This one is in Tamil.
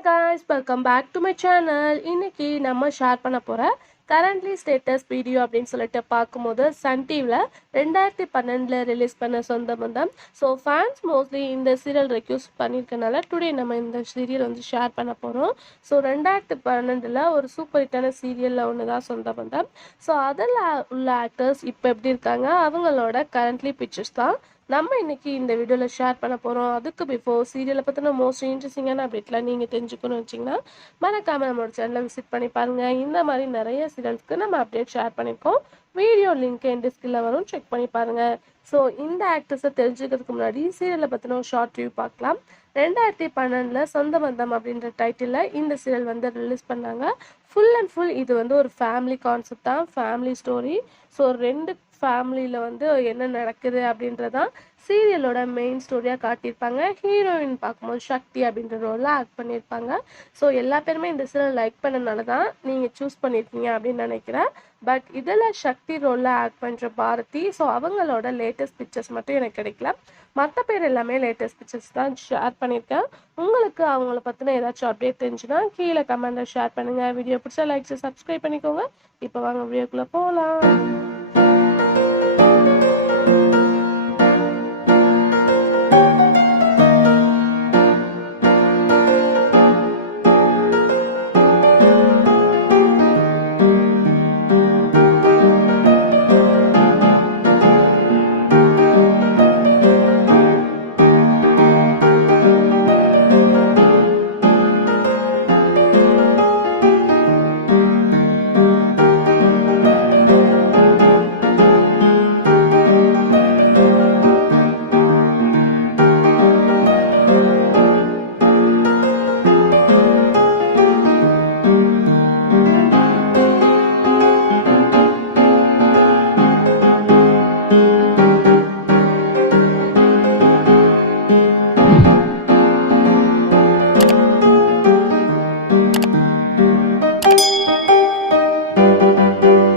Hi guys, welcome back to my channel. இன்னைக்கு நம்ம ஷேர் பண்ண போற கரண்ட்லி ஸ்டேட்டஸ் வீடியோ அப்படின்னு சொல்லிட்டு பார்க்கும்போது சன் டிவியில் 2012 ரிலீஸ் பண்ண சொந்த பந்தம். ஸோ ஃபேன்ஸ் மோஸ்ட்லி இந்த சீரியல் ரெக்யூஸ்ட் பண்ணியிருக்கனால டுடே நம்ம இந்த சீரியல் வந்து ஷேர் பண்ண போகிறோம். ஸோ 2012 ஒரு சூப்பர் ஹிட்டான சீரியலில் ஒன்று தான் சொந்த பந்தம். ஸோ அதில் உள்ள ஆக்டர்ஸ் இப்போ எப்படி இருக்காங்க, அவங்களோட கரண்ட்லி பிக்சர்ஸ் தான் நம்ம இன்னைக்கு இந்த வீடியோவில் ஷேர் பண்ண போகிறோம். அதுக்கு பிஃபோர் சீரியலை பற்றின மோஸ்ட் இன்ட்ரெஸ்டிங்கான அப்டேட்லாம் நீங்கள் தெரிஞ்சுக்கணும்னு வச்சிங்கன்னா மறக்காமல் நம்மளோட சேனலை விசிட் பண்ணி பாருங்கள். இந்த மாதிரி நிறைய சீரியல்ஸ்க்கு நம்ம அப்டேட் ஷேர் பண்ணியிருக்கோம். வீடியோ லிங்க் என் டிஸ்கிரிப்ஷனில் வரும், செக் பண்ணி பாருங்கள். ஸோ இந்த ஆக்டர்ஸை தெரிஞ்சுக்கிறதுக்கு முன்னாடி சீரியலை பற்றின ஒரு ஷார்ட் ரிவ்யூ பார்க்கலாம். 2012 சொந்த பந்தம் அப்படின்ற டைட்டிலில் இந்த சீரியல் வந்து ரிலீஸ் பண்ணாங்க. ஃபுல் அண்ட் ஃபுல் இது வந்து ஒரு ஃபேமிலி கான்செப்ட் தான், ஃபேமிலி ஸ்டோரி. ஸோ 2 ஃபேமிலியில் வந்து என்ன நடக்குது அப்படின்றதான் சீரியலோட மெயின் ஸ்டோரியாக காட்டியிருப்பாங்க. ஹீரோயின் பார்க்கும்போது சக்தி அப்படின்ற ரோலில் ஆக்ட் பண்ணியிருப்பாங்க. ஸோ எல்லா பேருமே இந்த சீரியல் லைக் பண்ணனால தான் நீங்கள் சூஸ் பண்ணியிருக்கீங்க அப்படின்னு நினைக்கிறேன். பட் இதில் சக்தி ரோலில் ஆக்ட் பண்ணுற பாரதி, ஸோ அவங்களோட லேட்டஸ்ட் பிக்சர்ஸ் மட்டும் எனக்கு கிடைக்கல. மற்ற பேர் எல்லாமே லேட்டஸ்ட் பிக்சர்ஸ் தான் ஷேர் பண்ணியிருக்கேன். உங்களுக்கு அவங்கள பற்றின ஏதாச்சும் அப்டேட் தெரிஞ்சுன்னா கீழே கமெண்ட்டில் ஷேர் பண்ணுங்கள். வீடியோ பிடிச்சா லைக்ஸ் சப்ஸ்கிரைப் பண்ணிக்கோங்க. இப்போ வாங்க வீடியோக்குள்ளே போகலாம்.